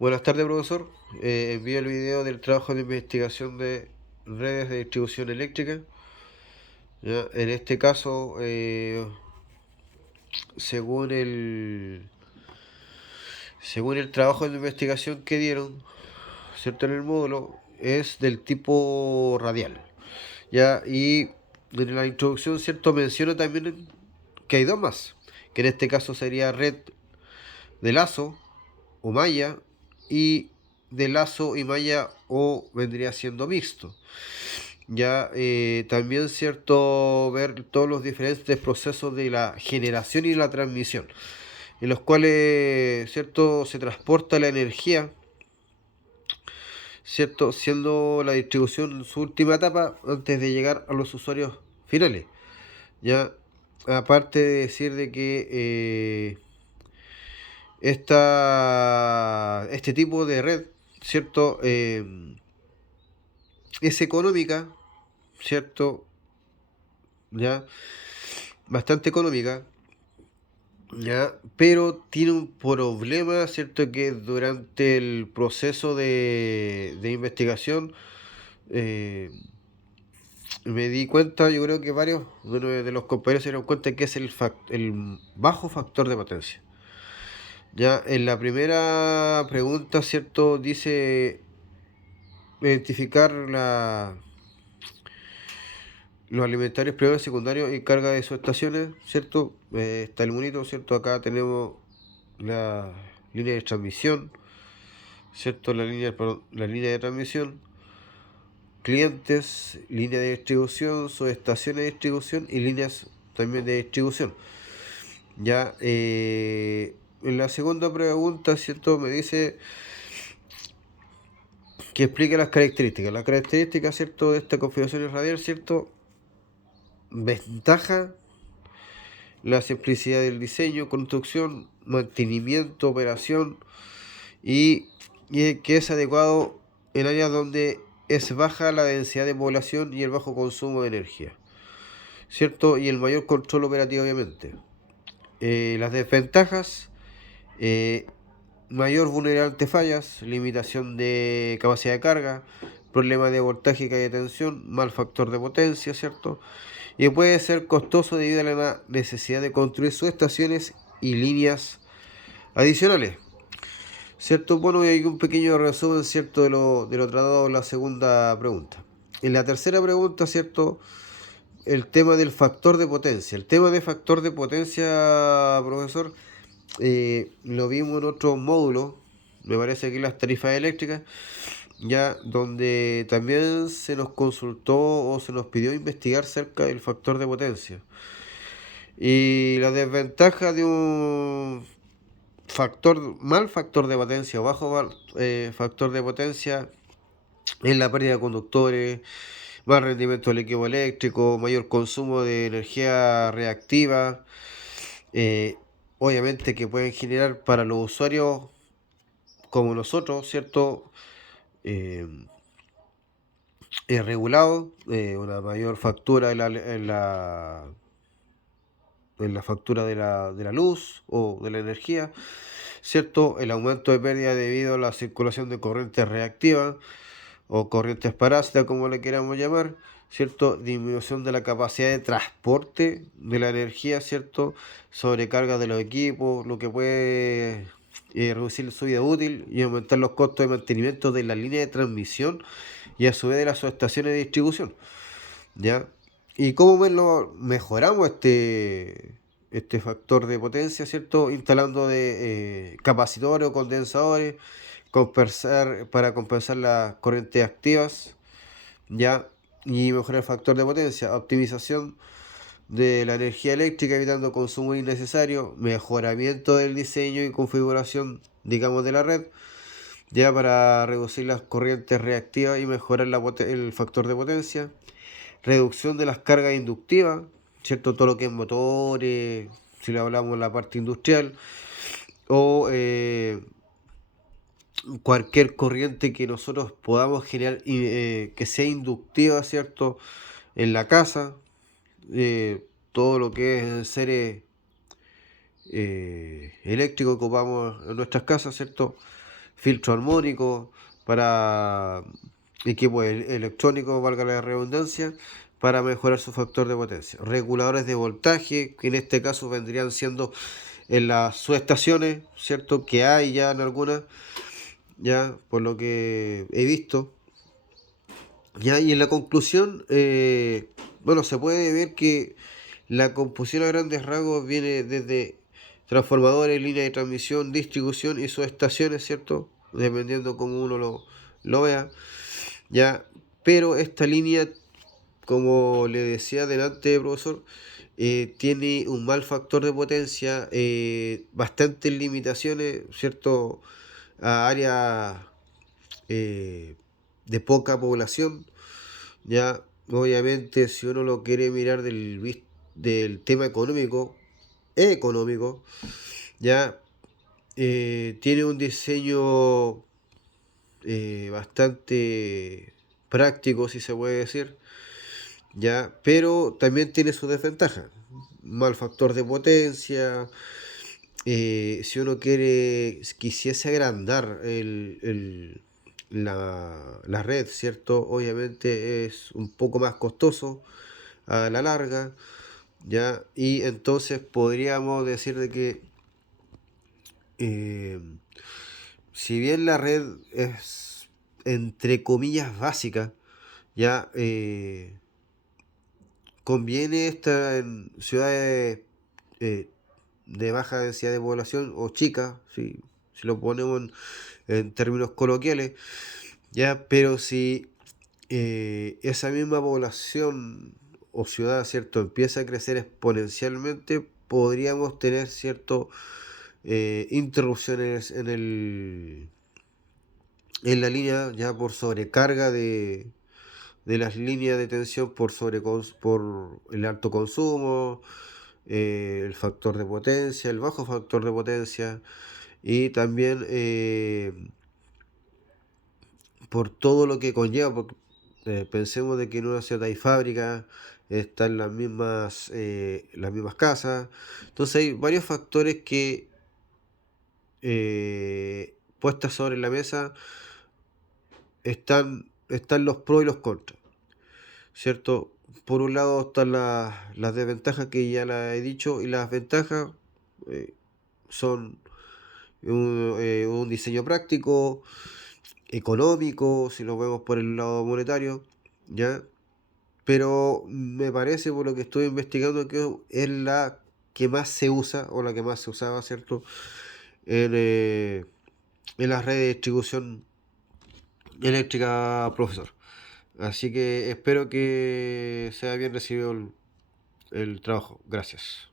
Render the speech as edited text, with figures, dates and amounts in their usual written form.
Buenas tardes, profesor. Envío el video del trabajo de investigación de redes de distribución eléctrica. ¿Ya? En este caso, según según el trabajo de investigación que dieron, ¿cierto? En el módulo, es del tipo radial. ¿Ya? Y en la introducción, ¿cierto? Menciona también que hay dos más, que en este caso sería red de lazo o malla y de lazo y malla o vendría siendo mixto. Ya también cierto ver todos los diferentes procesos de la generación y la transmisión, en los cuales cierto se transporta la energía, cierto siendo la distribución en su última etapa antes de llegar a los usuarios finales. Ya aparte de decir de que este tipo de red, cierto, es económica, cierto, ya bastante económica. Ya, pero tiene un problema, ¿cierto? Que durante el proceso de investigación eh, me di cuenta, yo creo que varios de los compañeros se dieron cuenta que es el bajo factor de potencia. Ya, en la primera pregunta, ¿cierto? Dice identificar los alimentarios primarios, secundarios y carga de sus estaciones, ¿cierto? Está el monito, ¿cierto? Acá tenemos la línea de transmisión, ¿cierto? Perdón, la línea de transmisión, clientes, línea de distribución, subestaciones de distribución y líneas también de distribución. Ya, en la segunda pregunta, ¿cierto? Me dice que explique las características. Las características, ¿cierto? De esta configuración radial, ¿cierto? Ventaja, la simplicidad del diseño, construcción, mantenimiento, operación y, y que es adecuado en áreas donde es baja la densidad de población y el bajo consumo de energía, ¿cierto? Y el mayor control operativo, obviamente. Las desventajas, eh, mayor vulnerabilidad ante fallas, limitación de capacidad de carga, problemas de voltaje y de tensión, mal factor de potencia, ¿cierto? Y puede ser costoso debido a la necesidad de construir subestaciones y líneas adicionales. ¿Cierto? Bueno, y hay un pequeño resumen, ¿cierto? De lo tratado en la segunda pregunta. En la tercera pregunta, ¿cierto? El tema del factor de potencia. El tema de factor de potencia, profesor, lo vimos en otro módulo, me parece que las tarifas eléctricas, ya donde también se nos consultó o se nos pidió investigar cerca del factor de potencia. Y la desventaja de un mal factor de potencia o factor de potencia es la pérdida de conductores, más rendimiento del equipo eléctrico, mayor consumo de energía reactiva, eh, obviamente que pueden generar para los usuarios como nosotros, ¿cierto? Eh, Regulado, una mayor factura en la factura de la luz o de la energía, ¿cierto? El aumento de pérdida debido a la circulación de corrientes reactivas o corrientes parásitas, como le queramos llamar, ¿cierto? Disminución de la capacidad de transporte de la energía, ¿cierto? Sobrecarga de los equipos, lo que puede reducir su vida útil y aumentar los costos de mantenimiento de la línea de transmisión y a su vez de las subestaciones de distribución, ¿ya? ¿Y cómo mejoramos este factor de potencia, ¿cierto? Instalando capacitores o condensadores para compensar las corrientes activas, ¿ya? Y mejorar el factor de potencia, optimización de la energía eléctrica, evitando consumo innecesario, mejoramiento del diseño y configuración, digamos, de la red, ya para reducir las corrientes reactivas y mejorar el factor de potencia, reducción de las cargas inductivas, ¿cierto? Todo lo que es motores, si le hablamos de la parte industrial, o cualquier corriente que nosotros podamos generar que sea inductiva, ¿cierto? En la casa, todo lo que es seres eléctricos que ocupamos en nuestras casas, ¿cierto? filtro armónico, para equipo electrónico, valga la redundancia, para mejorar su factor de potencia. Reguladores de voltaje, que en este caso vendrían siendo en las subestaciones, ¿cierto? Que hay ya en algunas, ya por lo que he visto. Ya, y en la conclusión, bueno, se puede ver que la composición a grandes rasgos viene desde transformadores, línea de transmisión, distribución y subestaciones, ¿cierto? Dependiendo cómo uno lo vea, ya. Pero esta línea, como le decía delante, profesor, tiene un mal factor de potencia, bastantes limitaciones, ¿cierto? A áreas de poca población, ya. Obviamente, si uno lo quiere mirar del tema económico, ya, tiene un diseño bastante práctico, si se puede decir, ya, pero también tiene sus desventajas. Mal factor de potencia. Si uno quisiese agrandar la red, ¿cierto? Obviamente es un poco más costoso a la larga, ¿ya? Y entonces podríamos decir de que eh, si bien la red es entre comillas básica, ya, conviene estar en ciudades eh, de baja densidad de población o chicas, si lo ponemos en términos coloquiales, ya, pero si esa misma población o ciudad, ¿cierto?, empieza a crecer exponencialmente, podríamos tener, ¿cierto?, interrupciones en la línea ya por sobrecarga de las líneas de tensión por el alto consumo, el factor de potencia, el bajo factor de potencia y también por todo lo que conlleva, porque pensemos de que en una ciudad hay fábricas, están las mismas casas, entonces hay varios factores que puestas sobre la mesa están los pros y los contras, ¿cierto? Por un lado están las desventajas que ya las he dicho y las ventajas eh, son un diseño práctico, económico, si lo vemos por el lado monetario, ¿ya? Pero me parece, por lo que estoy investigando, que es la que más se usa, o la que más se usaba, ¿cierto? En, eh, en las redes de distribución eléctrica, profesor. Así que espero que sea bien recibido el trabajo. Gracias.